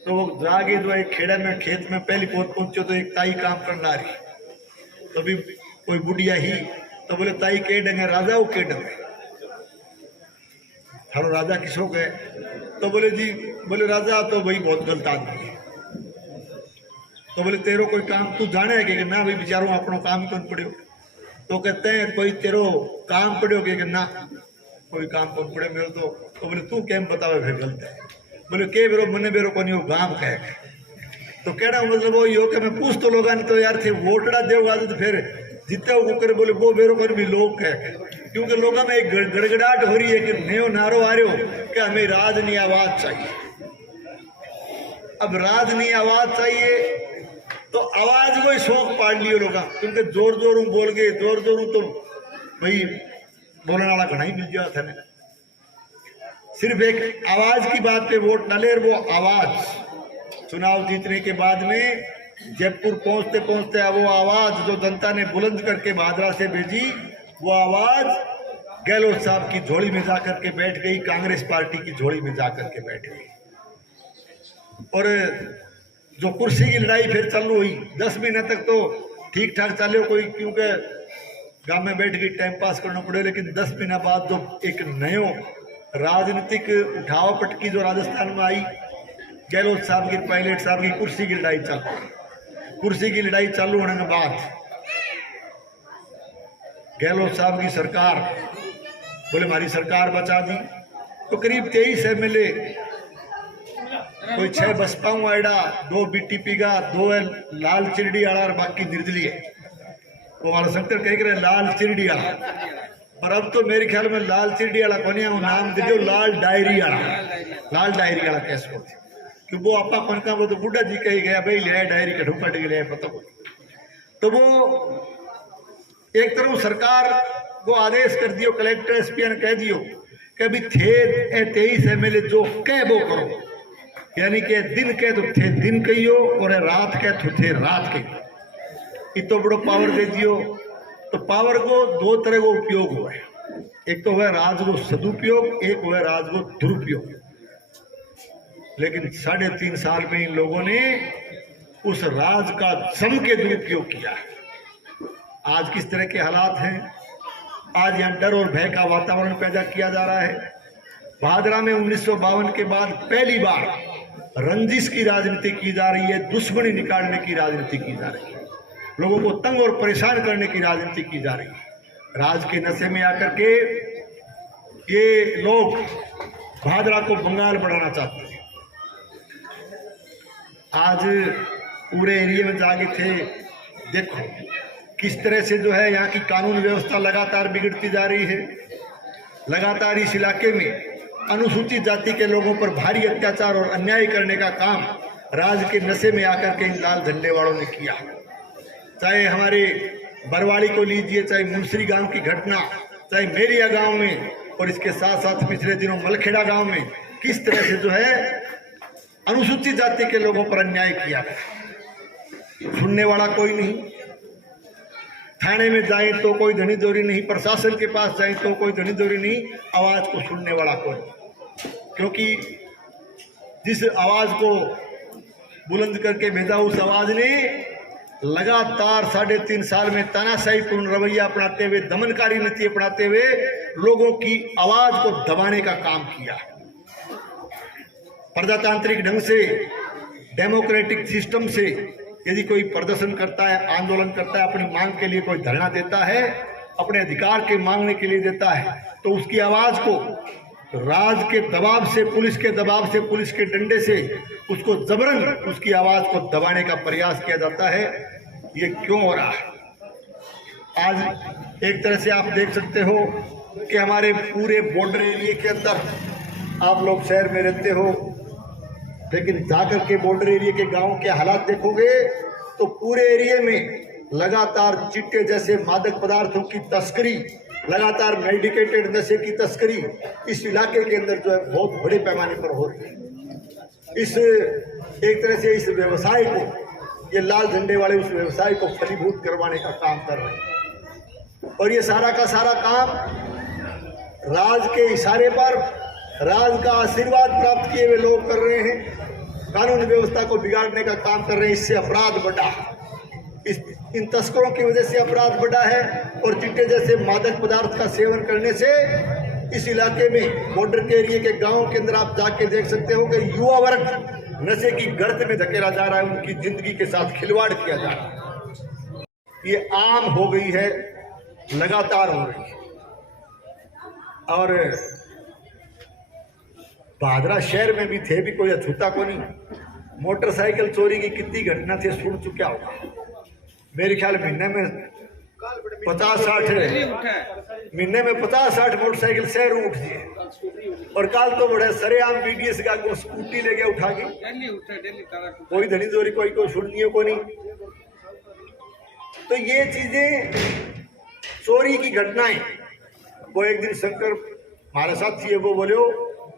तो वो जागे जो एक खेड़ा में खेत में पहली पहुंचो तो एक ताई काम करना रही तो भी कोई बुढ़िया ही तो बोले ताई के डंगे राजा वो के डंगे थारो राजा किसो गए। तो बोले जी बोले राजा तो भाई बहुत गलत आदमी है। तो बोले तेरो कोई काम तू जाने है कि ना भाई बेचारो अपनो काम कौन पड़ो। तो कहते हैं कोई तेरो काम पड़ो कि ना कोई काम कौन पड़े मेरे तो बोले तू कैम बतावे फिर गलत है। बोले के बेरो मने बेरो को नहीं गांव कहे। तो कहना मतलब वो यो कि मैं पूछ तो लोग तो यार थे वोटड़ा देगा तो फिर जितने वो करे बोले वो बेरो पर भी लोग कहे क्योंकि लोगों में एक गड़गड़ाहट हो रही है कि नयो नारो आ रहे हो कि हमें राजनी आवाज चाहिए। अब राजनी आवाज चाहिए तो आवाज को ही शौक पाड़ लियो लोग क्योंकि जोर जोर बोल गए जोर जोर तो भाई बोलने वाला घना ही मिल गया था। सिर्फ एक आवाज की बात पे वोट न ले वो आवाज चुनाव जीतने के बाद में जयपुर पहुंचते पहुंचते वो आवाज जो जनता ने बुलंद करके भादरा से भेजी वो आवाज गहलोत साहब की झोली में जाकर के बैठ गई, कांग्रेस पार्टी की झोली में जाकर के बैठ गई। और जो कुर्सी की लड़ाई फिर चालू हुई 10 महीने तक तो ठीक ठाक चले कोई क्योंकि गांव में बैठ के टाइम पास करना पड़े। लेकिन 10 महीना बाद जो एक नयो राजनीतिक उठावपट की जो राजस्थान में आई गहलोत साहब की पायलट साहब की कुर्सी की लड़ाई चालू। कुर्सी की लड़ाई चालू होने के बाद गहलोत साहब की सरकार बोले हमारी सरकार बचा दी तो करीब 23 MLA कोई 6 बसपा आइडा 2 BTP का 2 लाल चिरडी आड़ा और बाकी निर्दली है। वो वाला शंकर कह रहे लाल चिरडी आड़ा और अब तो मेरे ख्याल में लाल चिरडी आड़ा को नहीं नाम दे दो लाल डायरी आड़ा। लाल डायरी आड़ा कैसे होती कि वो आपा कौन का वो तो बुढ़ा जी कही गया भाई ले डायरी कटू कट गया पता को। तो वो एक तरफ सरकार को आदेश कर दियो कलेक्टर SP ने कह दियो कि अभी थे 23 MLA जो कह वो करो यानी कि दिन कह तो थे दिन कहियो और रात कह तो थे रात कहियो। इतो बड़ो पावर दे दियो। तो पावर को 2 तरह को उपयोग हुआ है, एक तो हुआ राज को सदुपयोग एक हुआ राज को दुरुपयोग। लेकिन 3.5 साल में इन लोगों ने उस राज का जम के दुरुपयोग किया है। आज किस तरह के हालात हैं, आज यहाँ डर और भय का वातावरण पैदा किया जा रहा है। भादरा में 1952 के बाद पहली बार रंजिश की राजनीति की जा रही है, दुश्मनी निकालने की राजनीति की जा रही है, लोगों को तंग और परेशान करने की राजनीति की जा रही है। राज के नशे में आकर के ये लोग भादरा को बंगाल बढ़ाना चाहते हैं। आज पूरे एरिया में जाके थे, देखो किस तरह से जो है यहाँ की कानून व्यवस्था लगातार बिगड़ती जा रही है। लगातार इस इलाके में अनुसूचित जाति के लोगों पर भारी अत्याचार और अन्याय करने का काम राज के नशे में आकर के इन लाल झंडे वालों ने किया। चाहे हमारे बरवाड़ी को लीजिए, चाहे मुंसरी गांव की घटना, चाहे मेरिया गांव में और इसके साथ साथ पिछले दिनों मलखेड़ा गांव में किस तरह से जो है अनुसूचित जाति के लोगों पर अन्याय किया। सुनने वाला कोई नहीं, थाने में जाए तो कोई धनी दौरी नहीं, प्रशासन के पास जाए तो कोई धनी दौरी नहीं, आवाज को सुनने वाला कोई। क्योंकि जिस आवाज को बुलंद करके भेजा उस आवाज ने लगातार 3.5 साल में तानाशाहीपूर्ण रवैया अपनाते हुए, दमनकारी नीति अपनाते हुए लोगों की आवाज को दबाने का काम किया। प्रजातांत्रिक ढंग से, डेमोक्रेटिक सिस्टम से यदि कोई प्रदर्शन करता है, आंदोलन करता है, अपनी मांग के लिए कोई धरना देता है, अपने अधिकार के मांगने के लिए देता है, तो उसकी आवाज को राज के दबाव से, पुलिस के दबाव से, पुलिस के डंडे से उसको जबरन उसकी आवाज को दबाने का प्रयास किया जाता है। ये क्यों हो रहा है? आज एक तरह से आप देख सकते हो कि हमारे पूरे बॉर्डर एरिया के अंदर आप लोग शहर में रहते हो, लेकिन जाकर के बॉर्डर एरिया के गांव के हालात देखोगे तो पूरे एरिया में लगातार चिट्टे जैसे मादक पदार्थों की तस्करी, लगातार मेडिकेटेड नशे की तस्करी इस इलाके के अंदर जो है बहुत बड़े पैमाने पर हो रही है। इस एक तरह से इस व्यवसाय को, ये लाल झंडे वाले उस व्यवसाय को फलीभूत करवाने का काम कर रहे हैं। और ये सारा का सारा काम राज के इशारे पर, राज का आशीर्वाद प्राप्त किए हुए लोग कर रहे हैं, कानून व्यवस्था को बिगाड़ने का काम कर रहे हैं। इससे अपराध बढ़ा, इन तस्करों की वजह से अपराध बढ़ा है। और चिट्टे जैसे मादक पदार्थ का सेवन करने से इस इलाके में बॉर्डर के एरिया के गांवों के अंदर आप जाके देख सकते हो कि युवा वर्ग नशे की गर्त में धकेला जा रहा है, उनकी जिंदगी के साथ खिलवाड़ किया जा रहा है। ये आम हो गई है, लगातार हो रही है। और भादरा शहर में भी थे भी कोई अछूता को नहीं। मोटरसाइकिल चोरी की कितनी घटना थे सुन चुका होगा। मेरे ख्याल महीने में 50-60 मोटरसाइकिल शहर उठ दिए। और काल तो बड़े सरेआम बीडीएस का को स्कूटी ले गया उठा के, कोई धनी चोरी कोई सुनिए को नहीं। तो ये चीजें चोरी की घटनाएं, वो एक दिन शंकर हमारे साथ थी, वो बोले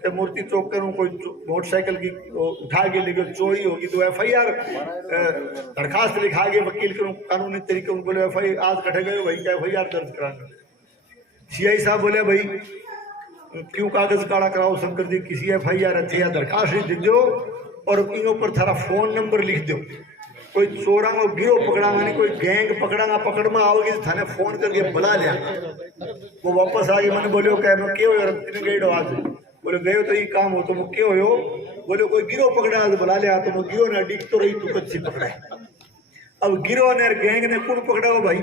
कि मूर्ति चौक करूँ कोई मोटरसाइकिल की उठा के लेके चोरी होगी तो FIR दरखास्त लिखा के वकील करूँ कानूनी तरीके। बोले FIR आज कटे गए भाई, क्या FIR दर्ज कराना। CI साहब बोले भाई क्यों कागज काला कराओ शंकर जी, किसी FIR अच्छे या दरखास्त लिख दो और इन ऊपर थारा फोन नंबर लिख दो। कोई चोरा को गिरोह पकड़ागा नहीं, कोई गैंग पकड़ागा, पकड़ में आओगी तो थाने फोन करके बुला लिया। वो वापस आ गए, मैंने बोलो क्या क्यों गए आज, बोले गए तो ये काम हो तो मैं क्यों हो, बोले कोई गिरोह पकड़ा तो बुला लिया। तो मैं गिरोह ने डिक तो रही तू कच्ची पकड़ा है। अब गिरोह ने गैंग ने कौन पकड़ा हो भाई,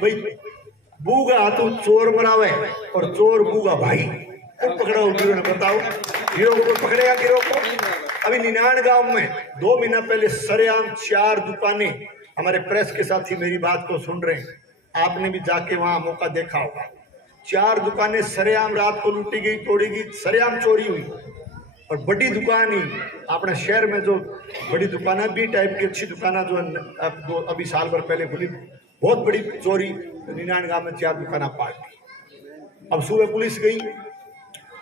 भाई बूगा हाथों चोर मरावे और चोर बूगा भाई, कौन पकड़ा हो गिरोह ने बताओ। गिरोह को पकड़ेगा गिरोह को। अभी निनान गांव में 2 महीना पहले सरेआम 4 दुकानें, हमारे प्रेस के साथी मेरी बात को सुन रहे हैं, आपने भी जाके वहां मौका देखा होगा। 4 दुकानें सरेआम रात को लूटी गई, तोड़ी गई, सरेआम चोरी हुई। और बड़ी दुकान ही अपने शहर में जो बड़ी दुकान है, बी टाइप की अच्छी दुकान जो अभी साल भर पहले खुली, बहुत बड़ी चोरी निनान गांव में 4 दुकान पाट गई। अब सुबह पुलिस गई,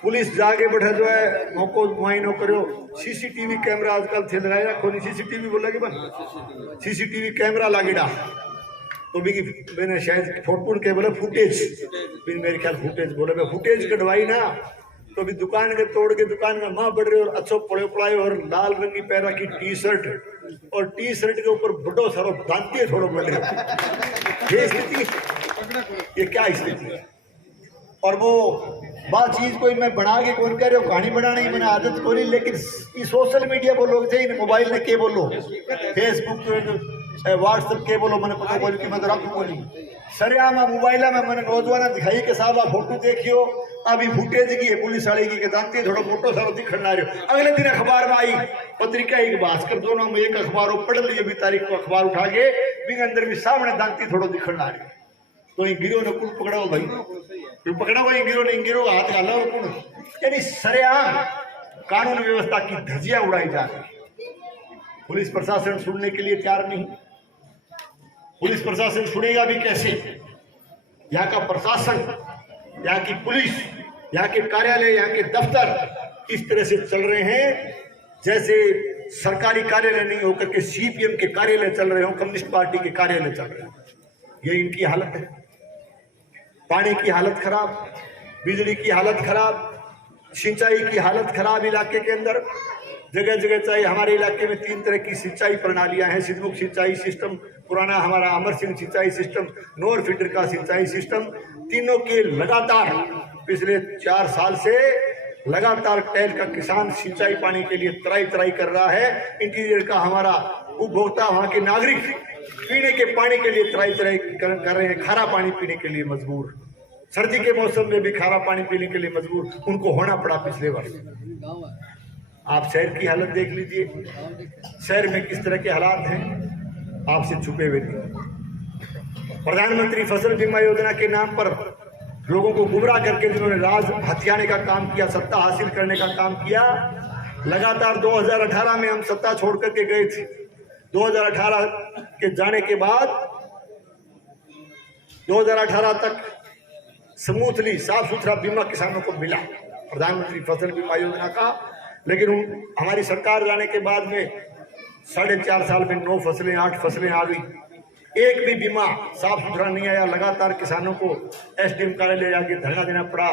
पुलिस जाके बैठा जो है मौको मुआयनो करो। CCTV कैमरा आजकल थे लगाए रखो नहीं, CCTV बोला कि बन CCTV कैमरा लागेड़ा तो भी मैंने शायद फोटो के बोले फुटेज, मेरे ख्याल फुटेज बोले, मैं फुटेज कटवाई ना तो भी दुकान के तोड़ के दुकान में माँ बढ़ रहे और अच्छो पड़े पड़ाए और लाल रंग की पैरा की टी-शर्ट और टी-शर्ट के ऊपर बड़ो सारो दांती थोड़ो बढ़ रहे। ये स्थिति, ये क्या स्थिति है। और वो बात चीज कोई मैं बना के कौन कह रहे हो, कहानी बनाने की मैंने आदत खोली, लेकिन ये सोशल मीडिया पर लोग थे, मोबाइल ने के बोलो, फेसबुक व्हाट्सएप के बोलो, मैंने पता बोली कि मैं तो रखू बोली सरेआम मोबाइल में मैंने नौजवान दिखाई के साहब आप फोटो देखियो, अभी फुटेज की है पुलिस वाले की दांती थोड़ा फोटो सारो दिखना रहे। अगले दिन अखबार में आई पत्रिका एक भास्कर, दोनों में एक अखबार पढ़ लियो भी तारीख को अखबार उठा के भी अंदर भी सामने दांती थोड़ा दिखना रहे। तो ये गिरोह ने कुल पकड़ा भाई, फिर पकड़ा हुआ गिरोह ने, गिरोह हाथ डाला कुल, यानी सरेआम कानून व्यवस्था की धज्जियां उड़ाई जा रही। पुलिस प्रशासन सुनने के लिए तैयार नहीं। पुलिस प्रशासन सुनेगा भी कैसे। यहाँ का प्रशासन, यहाँ की पुलिस, यहाँ के कार्यालय, यहाँ के दफ्तर इस तरह से चल रहे हैं जैसे सरकारी कार्यालय नहीं होकर के CPM के कार्यालय चल रहे हो, कम्युनिस्ट पार्टी के कार्यालय चल रहे हो। ये इनकी हालत है। पानी की हालत खराब, बिजली की हालत खराब, सिंचाई की हालत खराब इलाके के अंदर। जगह जगह चाहिए। हमारे इलाके में 3 तरह की सिंचाई प्रणालियां हैं। सिद्धमुख सिंचाई सिस्टम, पुराना हमारा अमर सिंह सिंचाई सिस्टम, नोर फीडर का सिंचाई सिस्टम, तीनों के लगातार पिछले 4 साल से लगातार टैल का किसान सिंचाई पानी के लिए तराई कर रहा है। इंटीरियर का हमारा उपभोक्ता, वहाँ के नागरिक पीने के पानी के लिए तराई कर रहे हैं, खारा पानी पीने के लिए मजबूर। सर्दी के मौसम में भी खारा पानी पीने के लिए मजबूर उनको होना पड़ा पिछले वर्ष। आप शहर की हालत देख लीजिए, शहर में किस तरह के हालात हैं, आपसे छुपे हुए नहीं। प्रधानमंत्री फसल बीमा योजना के नाम पर लोगों को गुमराह करके जिन्होंने राज हथियाने का काम किया, सत्ता हासिल करने का काम किया, लगातार 2018 में हम सत्ता छोड़ करके गए थे। 2018 के जाने के बाद 2018 तक स्मूथली साफ सुथरा बीमा किसानों को मिला, प्रधानमंत्री फसल बीमा योजना का। लेकिन हमारी सरकार जाने के बाद में 4.5 साल में 9 फसलें 8 फसलें आ गई, एक भी बीमा साफ सुथरा नहीं आया। लगातार किसानों को एसडीएम कार्यालय आके धरना देना पड़ा,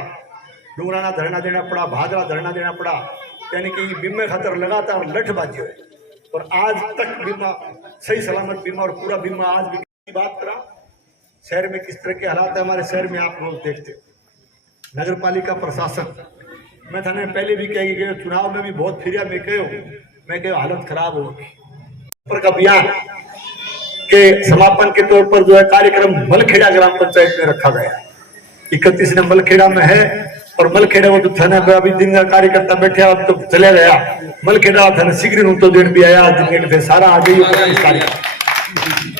डूंगराना धरना देना पड़ा, भादरा धरना देना पड़ा, यानी कि बीमे खातर लगातार लठबाजी है। और आज तक बीमा सही सलामत बीमा और पूरा बीमा आज भी बात करा। शहर में किस तरह के हालात है हमारे शहर में आप लोग देखते हो। नगर पालिका प्रशासन, मैं थाने पहले भी कह गए, चुनाव में भी बहुत फिरिया में कहो हालत खराब होगी। पर का अभियान के समापन के तौर पर जो है कार्यक्रम मलखेड़ा ग्राम पंचायत में रखा गया। 31 ने मलखेड़ा में है और मलखेड़ा वो तो थाने पे अभी दिन का कार्यकर्ता बैठे, अब तो चले गया मलखेड़ा थाने शीघ्र तो दिन भी आया, दिन के सारा आगे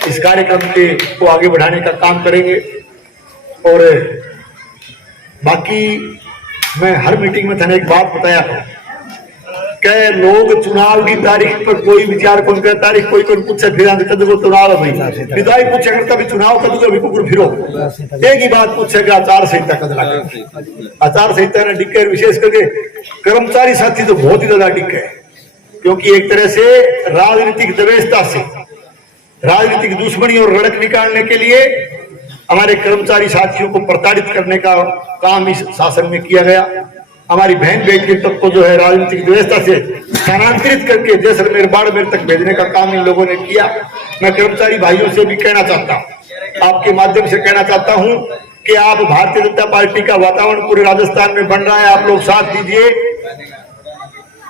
इस कार्यक्रम के को आगे बढ़ाने का काम करेंगे। और बाकी मैं हर मीटिंग में थाने एक बात बताया कि लोग चुनाव की तारीख पर कोई विचार कौन करे, तारीख कोई पूछे फिर कदू को चुनाव है भाई विदाई पूछे करता भी चुनाव कदू का भी कुकुर फिरो, एक ही बात पूछेगा आचार संहिता कद लगे। आचार संहिता ने डिक्के, विशेष करके कर्मचारी साथी तो बहुत ही ज्यादा डिक्के है, क्योंकि एक तरह से राजनीतिक दवेशता से राजनीतिक दुश्मनी और रड़क निकालने के लिए हमारे कर्मचारी साथियों को प्रताड़ित करने का काम इस शासन में किया गया। हमारी बहन बेटी तक को जो है राजनीतिक व्यवस्था से स्थानांतरित करके जैसलमेर बाड़मेर तक भेजने का काम इन लोगों ने किया। मैं कर्मचारी भाइयों से भी कहना चाहता हूं, आपके माध्यम से कहना चाहता हूं कि आप भारतीय जनता पार्टी का वातावरण पूरे राजस्थान में बन रहा है, आप लोग साथ दीजिए।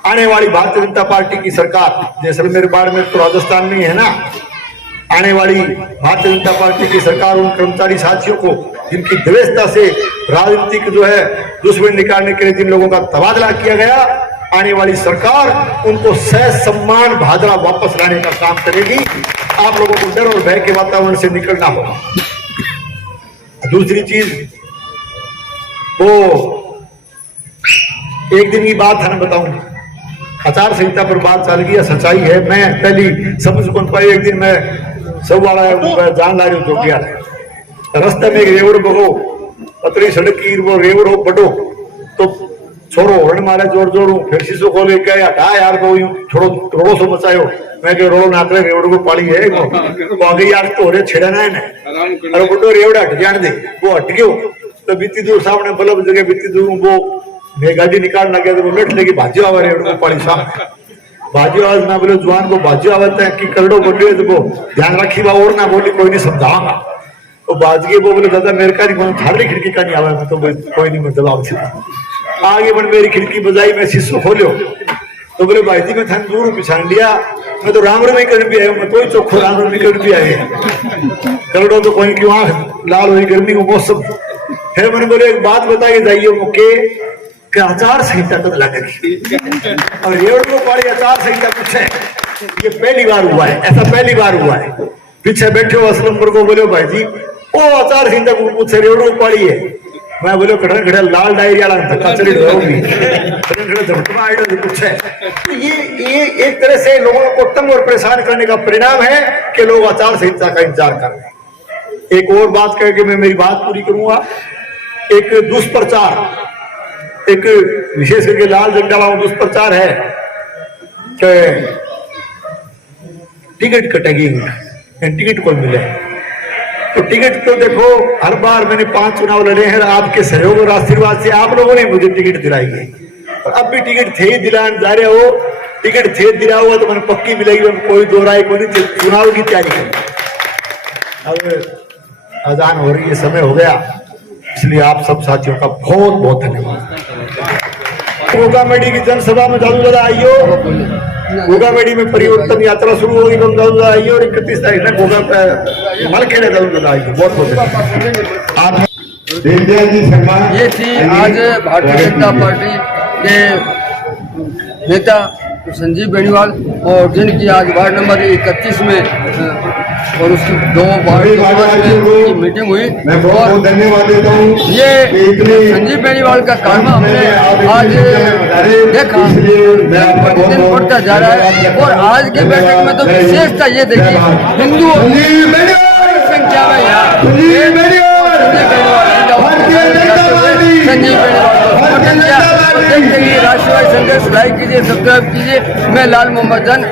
आने वाली भारतीय जनता पार्टी की सरकार, जैसलमेर बाड़मेर तो राजस्थान में ही है ना, आने वाली भारतीय जनता पार्टी की सरकार उन कर्मचारी साथियों को जिनकी व्यवस्था से राजनीतिक जो है दुश्मन निकालने के लिए जिन लोगों का तबादला किया गया, आने वाली सरकार उनको सह सम्मान भादरा वापस लाने का काम करेगी। आप लोगों को डर और भय के वातावरण से निकलना होगा। दूसरी चीज, वो एक दिन की बात है ना बताऊं, आचार संहिता पर बात चल गई, सच्चाई है। मैं पहली समझ कौन पाई, एक दिन मैं सब वाला जान ला रही हूँ गया रास्ते में रेवड़ बगो पतली सड़क की वो रेवड़ हो बटो तो छोड़ो हरण मारे जोर जोर फिर शीशो खोले क्या यार वो छोड़ो रोड़ो सो मचायो, मैं कह रोड़ो ना करे रेवड़ को पाली है वो आगे यार तो हो छेड़ा ना है अरे बटो रेवड़ हट जाने दे, वो हट गयो तो बीती दूर सामने बल्ब जगह बीती दूर वो मैं गाड़ी निकाल लगे तो वो लट लेगी भाजी आवा रेवड़ को पाली सामने भाजी आवाज ना बोले जुआन को भाजी आवाज है कि करड़ो बोलिए तो वो ध्यान रखी बा और ना बोली कोई नहीं समझाऊंगा। वो बाजगे वो बोले दादा मेरे का नहीं थारी खिड़की का नहीं आवाज तो कोई नहीं मैं जवाब से आगे बढ़ मेरी खिड़की बजाई, मैं शीशो खोलो तो बोले भाई जी मैं थान दूर पिछाड़ लिया, मैं तो राम रमी कर भी आया, मैं तो चौखो राम रमी कर भी आए करड़ो तो कोई क्यों आंख लाल हुई गर्मी को मौसम। फिर मैंने बोले एक बात बताइए जाइए मुके कि आचार संहिता कद लगेगी और रेवड़ को पाड़ी आचार संहिता कुछ है, ये पहली बार हुआ है, ऐसा पहली बार हुआ है। पीछे बैठे हो असलमपुर को बोले भाई जी ओ आचार संहिता को कुछ रेवड़ को पाड़ी है, मैं बोले खड़ा खड़ा लाल डायरी वाला धक्का चली रहोगी खड़ा झपटवा आइडल कुछ है। तो ये एक तरह से लोगों को तंग और परेशान करने का परिणाम है कि लोग आचार संहिता का इंतजार कर रहे हैं। एक और बात कह के मैं मेरी बात पूरी करूंगा। एक दुष्प्रचार, एक विशेष करके लाल झंडा वाला दुष्प्रचार है कि टिकट कटेगी, टिकट कौन मिले, तो टिकट तो देखो हर बार मैंने 5 चुनाव लड़े हैं, आपके सहयोग और आशीर्वाद से आप लोगों ने मुझे टिकट दिलाई है और अब भी टिकट थे दिलाने जा रहे हो, टिकट थे दिला हुआ तो मैंने पक्की मिलेगी, कोई दो राय को नहीं। चुनाव की तैयारी करें। अब अजान हो रही है, समय हो गया, इसलिए आप सब साथियों का बहुत बहुत धन्यवाद। गोगामेडी की जनसभा में दादू दादा आइयो, गोगामेडी में परिवर्तन यात्रा शुरू होगी तो दादू दादा आइयो और 31 तारीख में गोगा मलखेड़े दादू दादा आइयो। बहुत बहुत धन्यवाद। ये थी आज भारतीय जनता पार्टी के नेता संजीव बेनीवाल और जिनकी आज वार्ड नंबर 31 में और उसकी 2 वार्ड की मीटिंग हुई मैं बहुत और बहुत धन्यवाद देता हूँ ये कि इतने संजीव बेनीवाल का काम हमने आज देखा दिन दिन बढ़ता जा रहा है। और आज की बैठक में तो विशेषता ये देखी, हिंदू संख्या में यहाँ संजीव बेनीवाल राष्ट्रवादी संदेश लाइक कीजिए, सब्सक्राइब कीजिए। मैं लाल मोहम्मद जन,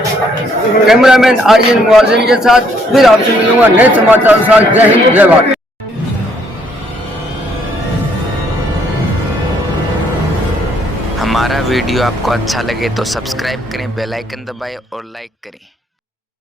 कैमरामैन आर्यन मुआजिन के साथ फिर आपसे मिलूंगा नए समाचार के साथ। जय हिंद, जय भारत। हमारा वीडियो आपको अच्छा लगे तो सब्सक्राइब करें, बेल आइकन दबाएं और लाइक करें।